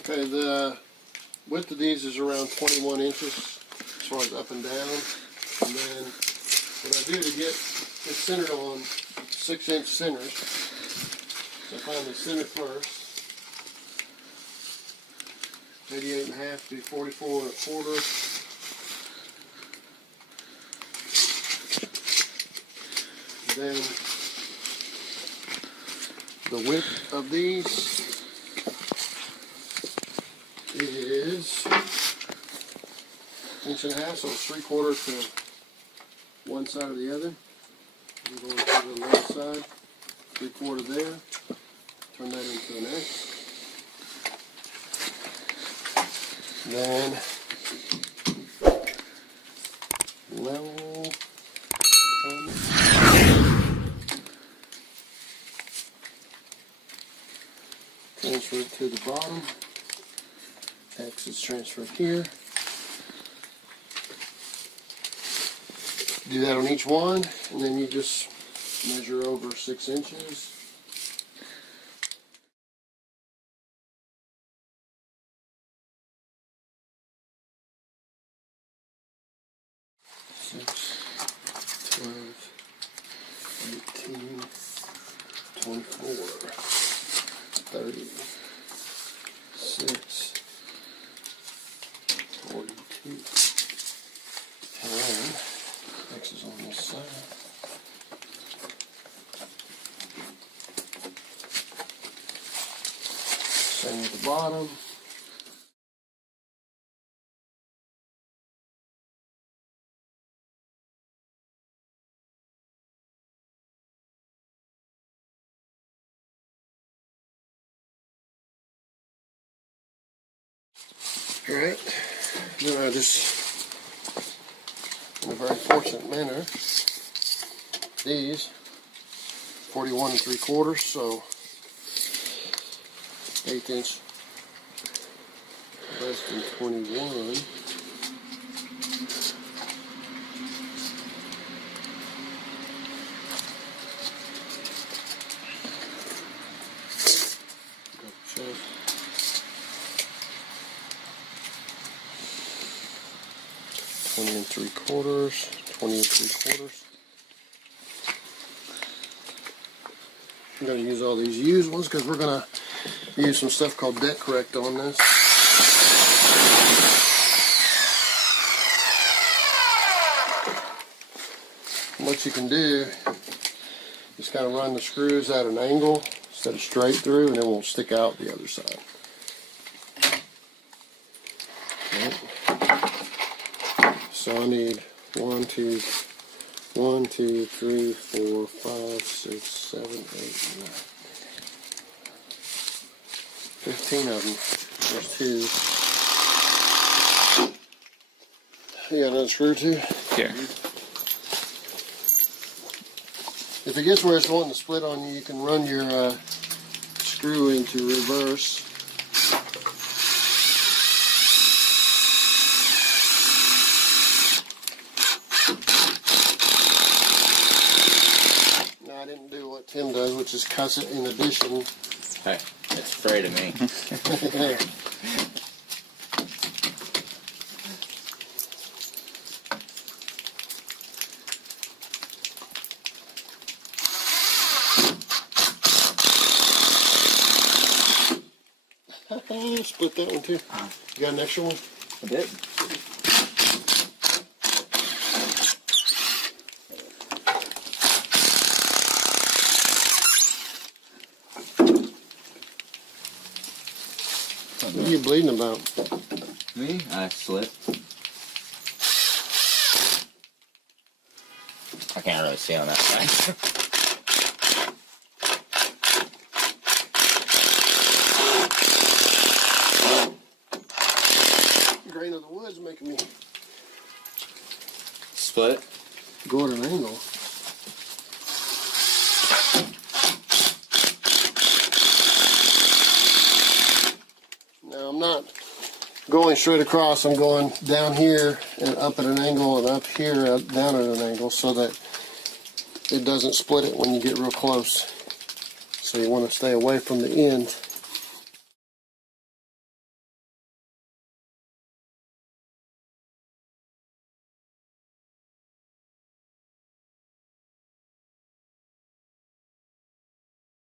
Okay, the width of these is around 21 inches as far as up and down. And then what I do to get it centered on 6-inch centers, so I find the center first. 88.5 to 44.25. Then the width of these is 1.5 inches, so it's 3/4 to one side or the other. I'm going to the left side, 3/4 there. Turn that into an X. Then level. Transfer it to the bottom. X is transferred here. Do that on each one, and then you just measure over 6 inches. Six, 12, 18, 24, 30, 6, 42, 10. X is on this side. Same at the bottom. Alright, then I just, in a very fortunate manner, these 41 3/4, so 1/8 inch less than 21. Check. 20 3/4, 20 3/4. I'm going to use all these used ones because we're going to use some stuff called deck correct on this. What you can do is kind of run the screws at an angle instead of straight through, and it won't stick out the other side. Okay. So I need 1, 2, 3, 4, 5, 6, 7, 8, 9. 15 of them. There's 2. You got another screw too? Here. If it gets where it's wanting to split on you, you can run your screw into reverse. No, I didn't do what Tim does, which is cuss it in addition. Hey, it's afraid of me. Split that one too. You got an extra one? I did. What are you bleeding about? Me? I slipped. I can't really see on that side. Grain of the wood's making me Split? go at an angle. Now I'm not going straight across, I'm going down here and up at an angle and up here, down at an angle, so that it doesn't split it when you get real close. So you want to stay away from the end.